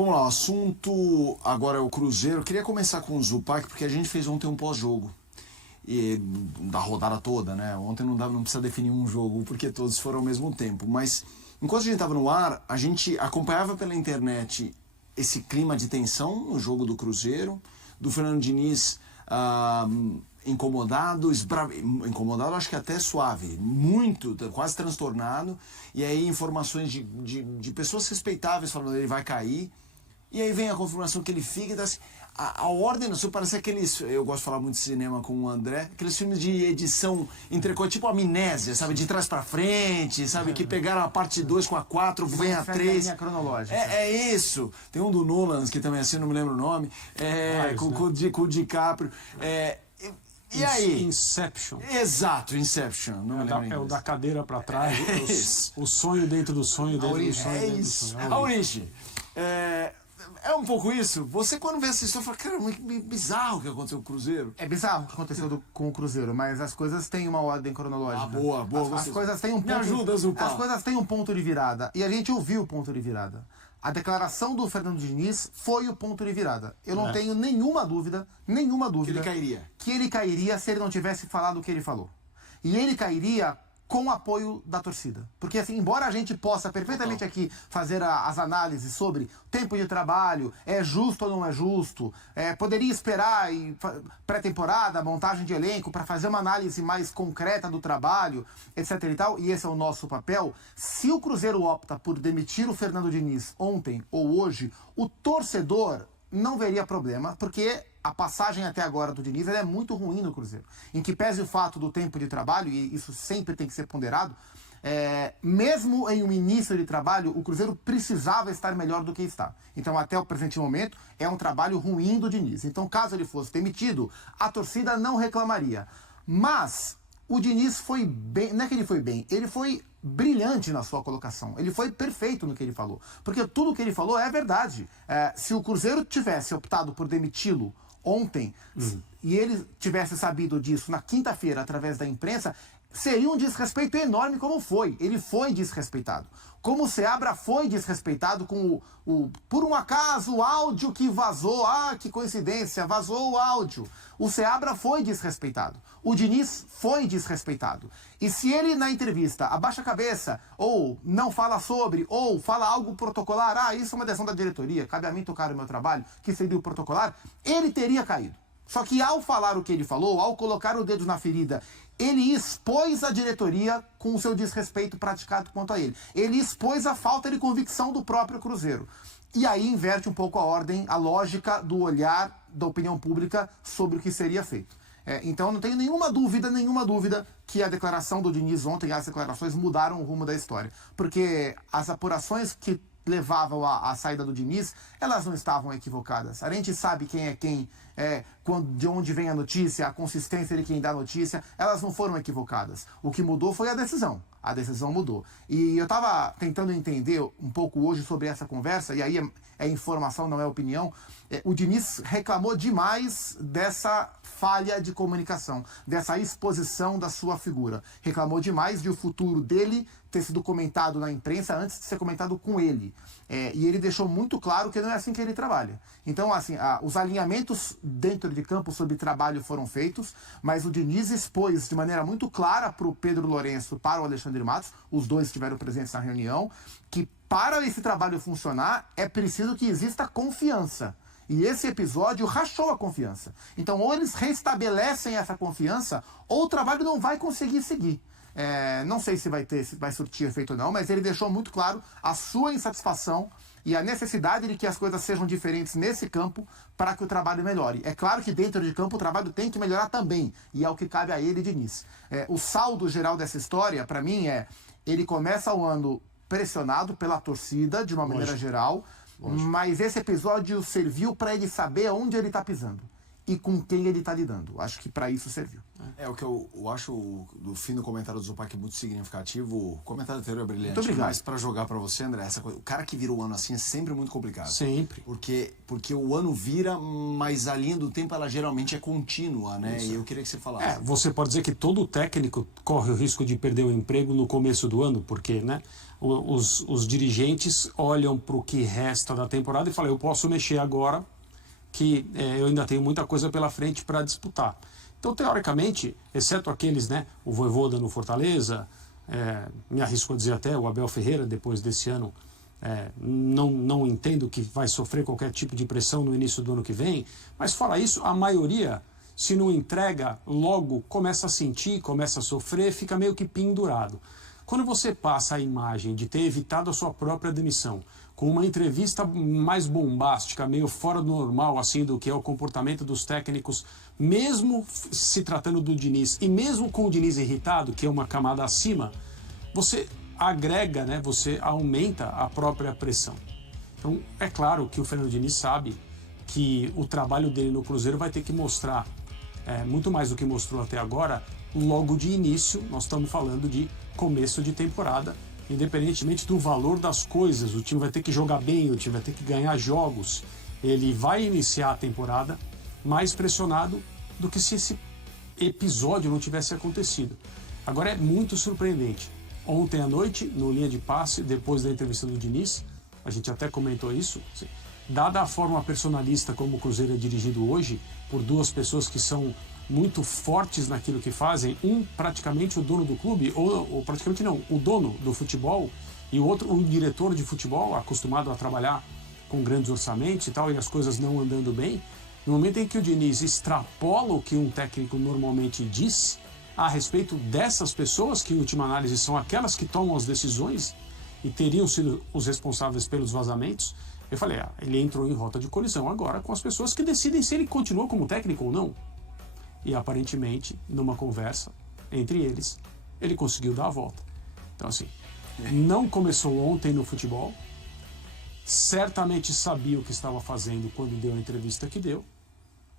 Vamos lá, o assunto agora é o Cruzeiro. Eu queria começar com o Zupac, porque a gente fez ontem um pós-jogo. Da rodada toda, né? Ontem não precisa definir um jogo, porque todos foram ao mesmo tempo. Mas enquanto a gente estava no ar, a gente acompanhava pela internet esse clima de tensão no jogo do Cruzeiro, do Fernando Diniz incomodado, incomodado acho que até suave, muito, quase transtornado, e aí informações de pessoas respeitáveis falando que ele vai cair, e aí vem a confirmação que ele fica, então, assim, a ordem do sul parece aqueles, eu gosto de falar muito de cinema com o André, aqueles filmes de edição entrecô, tipo Amnésia, sabe, de trás pra frente, sabe, que pegaram a parte 2 com a 4, vem a 3. Linha cronológica. É isso. Tem um do Nolan, que também assim, não me lembro o nome, com o DiCaprio. E aí? Inception. Exato, Inception. Não me lembro É o da cadeira pra trás, o sonho dentro do sonho, dentro do sonho. É isso, a origem. É um pouco isso. Você, quando vê essa história, fala, cara, muito bizarro o que aconteceu com o Cruzeiro. É bizarro o que aconteceu com o Cruzeiro, mas as coisas têm uma ordem cronológica. Boa. As coisas têm um ponto. Me ajuda, Zupa. As coisas têm um ponto de virada. E a gente ouviu o ponto de virada. A declaração do Fernando Diniz foi o ponto de virada. Eu não tenho nenhuma dúvida, que ele cairia se ele não tivesse falado o que ele falou. E ele cairia com o apoio da torcida. Porque, assim, embora a gente possa perfeitamente aqui fazer as análises sobre tempo de trabalho, é justo ou não é justo, poderia esperar pré-temporada, montagem de elenco, para fazer uma análise mais concreta do trabalho, etc e tal, e esse é o nosso papel. Se o Cruzeiro opta por demitir o Fernando Diniz ontem ou hoje, o torcedor não veria problema, porque a passagem até agora do Diniz é muito ruim no Cruzeiro. Em que pese o fato do tempo de trabalho, e isso sempre tem que ser ponderado, mesmo em um início de trabalho, o Cruzeiro precisava estar melhor do que está. Então, até o presente momento, é um trabalho ruim do Diniz. Então, caso ele fosse demitido, a torcida não reclamaria. Mas o Diniz foi bem, não é que ele foi bem, ele foi brilhante na sua colocação. Ele foi perfeito no que ele falou. Porque tudo o que ele falou é verdade. Se o Cruzeiro tivesse optado por demiti-lo ontem, e ele tivesse sabido disso na quinta-feira através da imprensa, seria um desrespeito enorme como foi. Ele foi desrespeitado. Como o Seabra foi desrespeitado com por um acaso, o áudio que vazou. Ah, que coincidência, vazou o áudio. O Seabra foi desrespeitado. O Diniz foi desrespeitado. E se ele na entrevista abaixa a cabeça, ou não fala sobre, ou fala algo protocolar, isso é uma decisão da diretoria, cabe a mim tocar o meu trabalho, que seria o protocolar, ele teria caído. Só que ao falar o que ele falou, ao colocar o dedo na ferida, ele expôs a diretoria com o seu desrespeito praticado quanto a ele. Ele expôs a falta de convicção do próprio Cruzeiro. E aí inverte um pouco a ordem, a lógica do olhar da opinião pública sobre o que seria feito. Então não tenho nenhuma dúvida que a declaração do Diniz ontem, as declarações mudaram o rumo da história. Porque as apurações que levavam à saída do Diniz, elas não estavam equivocadas. A gente sabe quem é quem, de onde vem a notícia, a consistência de quem dá a notícia, elas não foram equivocadas. O que mudou foi a decisão. A decisão mudou. E eu estava tentando entender um pouco hoje sobre essa conversa, e aí é informação, não é opinião. O Diniz reclamou demais dessa falha de comunicação, dessa exposição da sua figura. Reclamou demais de o futuro dele ter sido comentado na imprensa antes de ser comentado com ele. E ele deixou muito claro que não é assim que ele trabalha. Então, assim, os alinhamentos dentro de campo sobre trabalho foram feitos, mas o Diniz expôs de maneira muito clara para o Pedro Lourenço, para o Alexandre Matos, os dois estiveram presentes na reunião, que para esse trabalho funcionar é preciso que exista confiança. E esse episódio rachou a confiança. Então, ou eles restabelecem essa confiança, ou o trabalho não vai conseguir seguir. Não sei se vai surtir efeito ou não, mas ele deixou muito claro a sua insatisfação e a necessidade de que as coisas sejam diferentes nesse campo para que o trabalho melhore. É claro que dentro de campo o trabalho tem que melhorar também, e é o que cabe a ele, Diniz. O saldo geral dessa história, para mim, ele começa o ano pressionado pela torcida, de uma maneira geral, mas esse episódio serviu para ele saber onde ele está pisando. e com quem ele está lidando. Acho que para isso serviu. O que eu acho do fim do comentário do Zupac muito significativo. O comentário anterior é brilhante. Muito obrigado. Mas para jogar para você, André, essa coisa, o cara que vira o ano assim é sempre muito complicado. Sempre. Porque o ano vira, mas a linha do tempo ela geralmente é contínua, né? Isso. E eu queria que você falasse. Você pode dizer que todo técnico corre o risco de perder o emprego no começo do ano, porque, né, os dirigentes olham para o que resta da temporada e falam, eu posso mexer agora que eu ainda tenho muita coisa pela frente para disputar. Então, teoricamente, exceto aqueles, né, o Vojvoda no Fortaleza, me arrisco a dizer até o Abel Ferreira, depois desse ano, não entendo que vai sofrer qualquer tipo de pressão no início do ano que vem, mas fora isso, a maioria, se não entrega, logo começa a sentir, começa a sofrer, fica meio que pendurado. Quando você passa a imagem de ter evitado a sua própria demissão, com uma entrevista mais bombástica, meio fora do normal, assim, do que é o comportamento dos técnicos, mesmo se tratando do Diniz, e mesmo com o Diniz irritado, que é uma camada acima, você agrega, né, você aumenta a própria pressão. Então, é claro que o Fernando Diniz sabe que o trabalho dele no Cruzeiro vai ter que mostrar, muito mais do que mostrou até agora, logo de início, nós estamos falando de começo de temporada, independentemente do valor das coisas, o time vai ter que jogar bem, o time vai ter que ganhar jogos, ele vai iniciar a temporada mais pressionado do que se esse episódio não tivesse acontecido. Agora é muito surpreendente. Ontem à noite, no Linha de Passe, depois da entrevista do Diniz, a gente até comentou isso, assim, dada a forma personalista como o Cruzeiro é dirigido hoje, por duas pessoas que são muito fortes naquilo que fazem, um praticamente o dono do clube, ou praticamente não, o dono do futebol, e o outro um diretor de futebol, acostumado a trabalhar com grandes orçamentos e tal, e as coisas não andando bem, no momento em que o Diniz extrapola o que um técnico normalmente diz a respeito dessas pessoas, que em última análise são aquelas que tomam as decisões e teriam sido os responsáveis pelos vazamentos, eu falei, ele entrou em rota de colisão agora com as pessoas que decidem se ele continua como técnico ou não. E aparentemente, numa conversa entre eles, ele conseguiu dar a volta. Então, assim, não começou ontem no futebol, certamente sabia o que estava fazendo quando deu a entrevista que deu,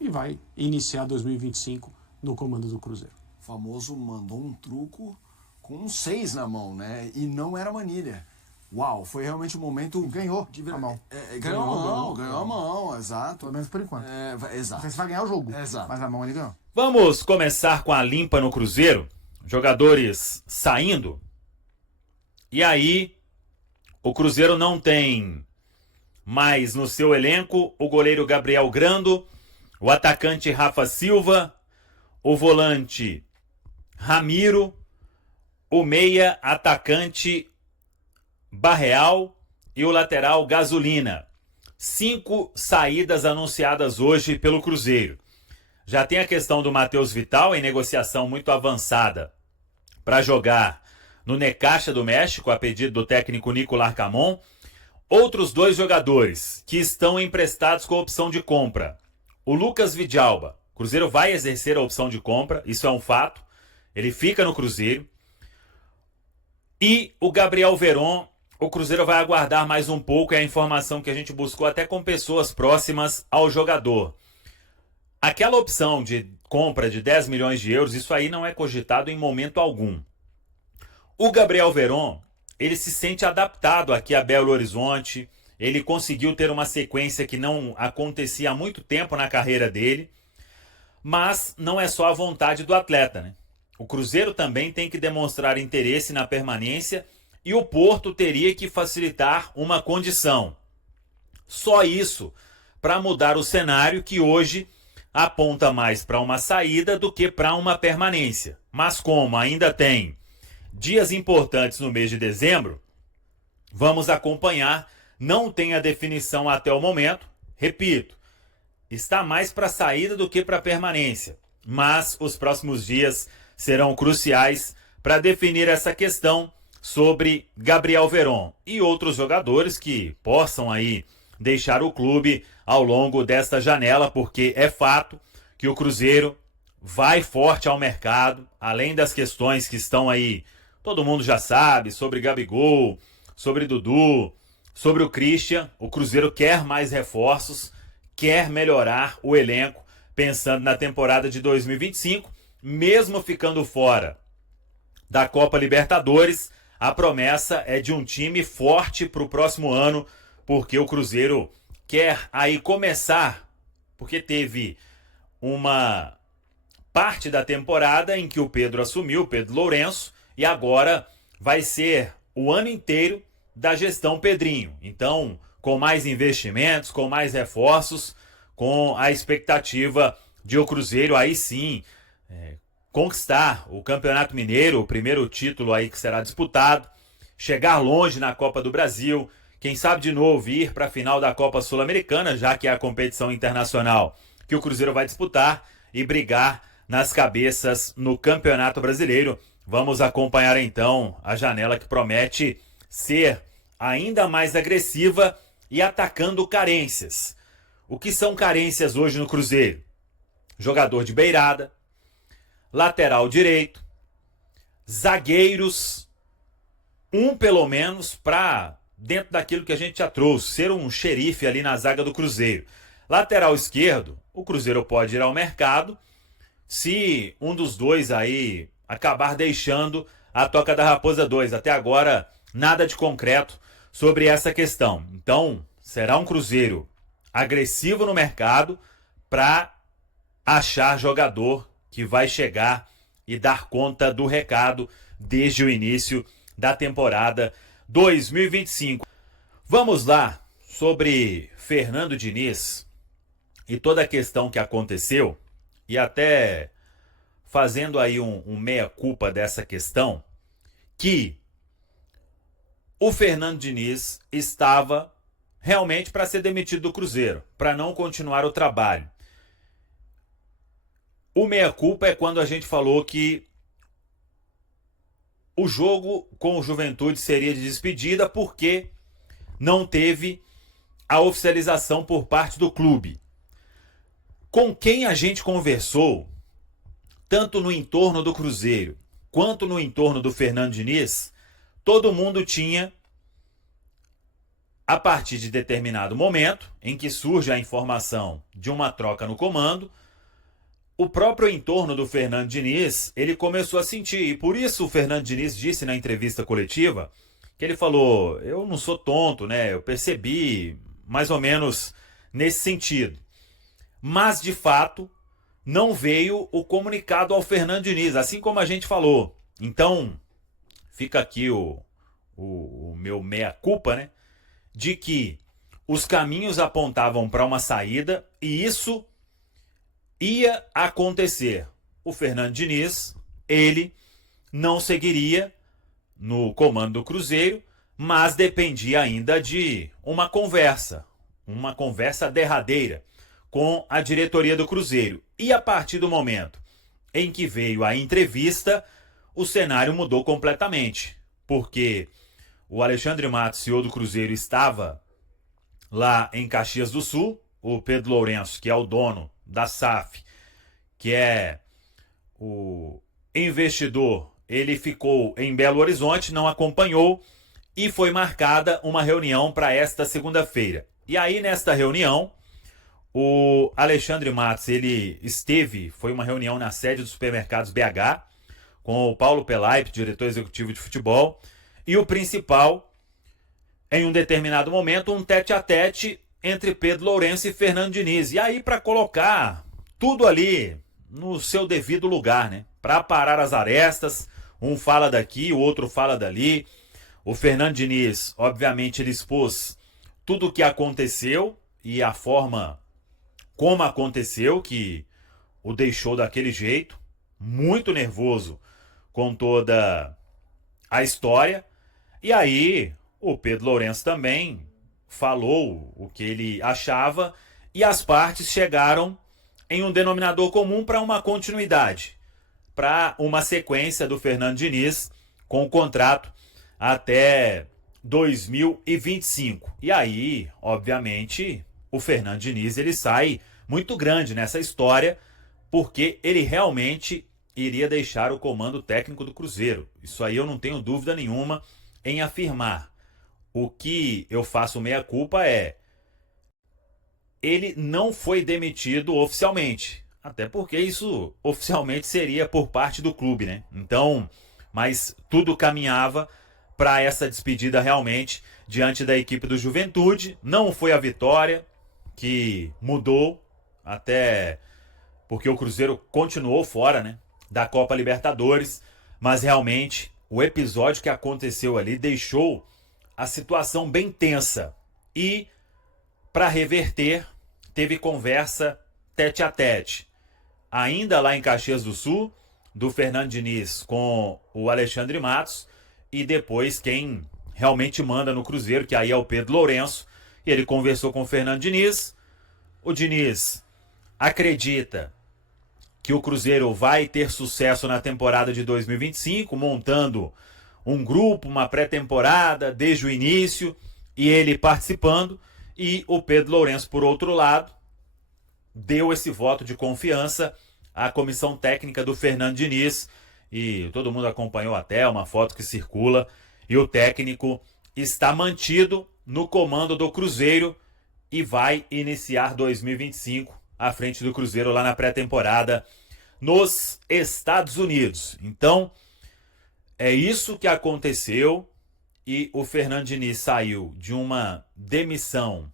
e vai iniciar 2025 no comando do Cruzeiro. O famoso mandou um truco com um 6 na mão, né? E não era manilha. Uau, foi realmente um momento... Ganhou a mão. Ganhou a mão, exato. Pelo menos por enquanto. Exato. Não sei se vai ganhar o jogo, exato. Mas a mão ele ganhou. Vamos começar com a limpa no Cruzeiro. Jogadores saindo. E aí, o Cruzeiro não tem mais no seu elenco o goleiro Gabriel Grando, o atacante Rafa Silva, o volante Ramiro, o meia atacante Barreal e o lateral Gasolina. 5 saídas anunciadas hoje pelo Cruzeiro. Já tem a questão do Matheus Vital em negociação muito avançada para jogar no Necaxa do México, a pedido do técnico Nico Larcamón. Outros 2 jogadores que estão emprestados com a opção de compra. O Lucas Vidalba. O Cruzeiro vai exercer a opção de compra, isso é um fato. Ele fica no Cruzeiro. E o Gabriel Veron. O Cruzeiro vai aguardar mais um pouco, é a informação que a gente buscou até com pessoas próximas ao jogador. Aquela opção de compra de 10 milhões de euros, isso aí não é cogitado em momento algum. O Gabriel Veron, ele se sente adaptado aqui a Belo Horizonte, ele conseguiu ter uma sequência que não acontecia há muito tempo na carreira dele, mas não é só a vontade do atleta, né? O Cruzeiro também tem que demonstrar interesse na permanência e o Porto teria que facilitar uma condição. Só isso para mudar o cenário que hoje aponta mais para uma saída do que para uma permanência. Mas como ainda tem dias importantes no mês de dezembro, vamos acompanhar. Não tem a definição até o momento. Repito, está mais para saída do que para permanência. Mas os próximos dias serão cruciais para definir essa questão sobre Gabriel Veron e outros jogadores que possam aí deixar o clube ao longo desta janela, porque é fato que o Cruzeiro vai forte ao mercado, além das questões que estão aí, todo mundo já sabe, sobre Gabigol, sobre Dudu, sobre o Christian. O Cruzeiro quer mais reforços, quer melhorar o elenco pensando na temporada de 2025, mesmo ficando fora da Copa Libertadores, a promessa é de um time forte para o próximo ano, porque o Cruzeiro quer aí começar, porque teve uma parte da temporada em que o Pedro assumiu, o Pedro Lourenço, e agora vai ser o ano inteiro da gestão Pedrinho. Então, com mais investimentos, com mais reforços, com a expectativa de o Cruzeiro aí sim conquistar o Campeonato Mineiro, o primeiro título aí que será disputado, chegar longe na Copa do Brasil, quem sabe de novo ir para a final da Copa Sul-Americana, já que é a competição internacional que o Cruzeiro vai disputar, e brigar nas cabeças no Campeonato Brasileiro. Vamos acompanhar então a janela que promete ser ainda mais agressiva e atacando carências. O que são carências hoje no Cruzeiro? Jogador de beirada, lateral direito, zagueiros, um pelo menos para dentro daquilo que a gente já trouxe, ser um xerife ali na zaga do Cruzeiro. Lateral esquerdo, o Cruzeiro pode ir ao mercado se um dos dois aí acabar deixando a Toca da Raposa 2. Até agora, nada de concreto sobre essa questão. Então, será um Cruzeiro agressivo no mercado para achar jogador que vai chegar e dar conta do recado desde o início da temporada 2025. Vamos lá sobre Fernando Diniz e toda a questão que aconteceu, e até fazendo aí um meia-culpa dessa questão, que o Fernando Diniz estava realmente para ser demitido do Cruzeiro, para não continuar o trabalho. O meia-culpa é quando a gente falou que o jogo com o Juventude seria de despedida porque não teve a oficialização por parte do clube. Com quem a gente conversou, tanto no entorno do Cruzeiro quanto no entorno do Fernando Diniz, todo mundo tinha, a partir de determinado momento em que surge a informação de uma troca no comando, o próprio entorno do Fernando Diniz, ele começou a sentir. E por isso o Fernando Diniz disse na entrevista coletiva que ele falou: eu não sou tonto, né? Eu percebi mais ou menos nesse sentido. Mas, de fato, não veio o comunicado ao Fernando Diniz, assim como a gente falou. Então, fica aqui o meu meia-culpa, né? De que os caminhos apontavam para uma saída e isso ia acontecer. O Fernando Diniz, ele não seguiria no comando do Cruzeiro, mas dependia ainda de uma conversa derradeira com a diretoria do Cruzeiro. E a partir do momento em que veio a entrevista, o cenário mudou completamente, porque o Alexandre Matos, CEO do Cruzeiro, estava lá em Caxias do Sul, o Pedro Lourenço, que é o dono da SAF, que é o investidor, ele ficou em Belo Horizonte, não acompanhou, e foi marcada uma reunião para esta segunda-feira. E aí, nesta reunião, o Alexandre Matos, ele esteve, foi uma reunião na sede dos Supermercados BH, com o Paulo Pelaipe, diretor executivo de futebol, e o principal, em um determinado momento, um tete-a-tete entre Pedro Lourenço e Fernando Diniz. E aí, para colocar tudo ali no seu devido lugar, né? Para parar as arestas, um fala daqui, o outro fala dali. O Fernando Diniz, obviamente, ele expôs tudo o que aconteceu e a forma como aconteceu, que o deixou daquele jeito, muito nervoso com toda a história. E aí, o Pedro Lourenço também falou o que ele achava e as partes chegaram em um denominador comum para uma continuidade, para uma sequência do Fernando Diniz com o contrato até 2025. E aí, obviamente, o Fernando Diniz ele sai muito grande nessa história, porque ele realmente iria deixar o comando técnico do Cruzeiro. Isso aí eu não tenho dúvida nenhuma em afirmar. O que eu faço meia-culpa é: ele não foi demitido oficialmente. Até porque isso oficialmente seria por parte do clube, né? Então, mas tudo caminhava para essa despedida realmente diante da equipe do Juventude. Não foi a vitória que mudou, até porque o Cruzeiro continuou fora, né, da Copa Libertadores, mas realmente o episódio que aconteceu ali deixou a situação bem tensa. E para reverter, teve conversa tete a tete. Ainda lá em Caxias do Sul, do Fernando Diniz com o Alexandre Matos, e depois quem realmente manda no Cruzeiro, que aí é o Pedro Lourenço, e ele conversou com o Fernando Diniz. O Diniz acredita que o Cruzeiro vai ter sucesso na temporada de 2025, montando um grupo, uma pré-temporada desde o início, e ele participando, e o Pedro Lourenço, por outro lado, deu esse voto de confiança à comissão técnica do Fernando Diniz, e todo mundo acompanhou até uma foto que circula, e o técnico está mantido no comando do Cruzeiro e vai iniciar 2025 à frente do Cruzeiro lá na pré-temporada nos Estados Unidos. Então, é isso que aconteceu, e o Fernando Diniz saiu de uma demissão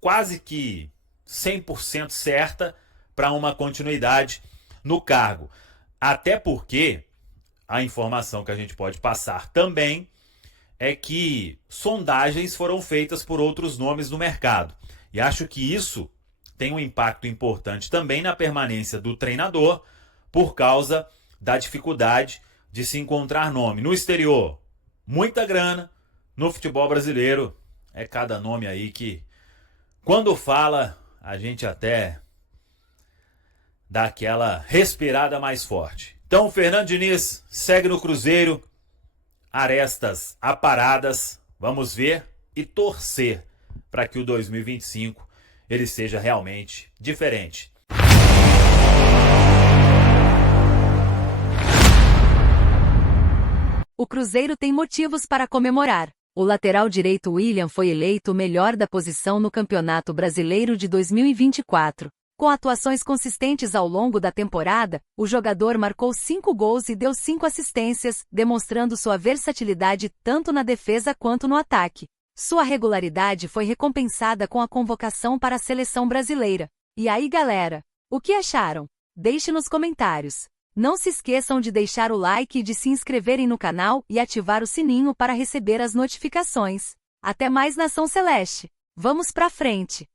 quase que 100% certa para uma continuidade no cargo. Até porque a informação que a gente pode passar também é que sondagens foram feitas por outros nomes no mercado. E acho que isso tem um impacto importante também na permanência do treinador, por causa da dificuldade de se encontrar nome. No exterior, muita grana. No futebol brasileiro, é cada nome aí que, quando fala, a gente até dá aquela respirada mais forte. Então, o Fernando Diniz segue no Cruzeiro, arestas aparadas, vamos ver e torcer para que o 2025 ele seja realmente diferente. O Cruzeiro tem motivos para comemorar. O lateral direito William foi eleito o melhor da posição no Campeonato Brasileiro de 2024. Com atuações consistentes ao longo da temporada, o jogador marcou 5 gols e deu 5 assistências, demonstrando sua versatilidade tanto na defesa quanto no ataque. Sua regularidade foi recompensada com a convocação para a seleção brasileira. E aí, galera? O que acharam? Deixe nos comentários. Não se esqueçam de deixar o like e de se inscreverem no canal e ativar o sininho para receber as notificações. Até mais, Nação Celeste! Vamos pra frente!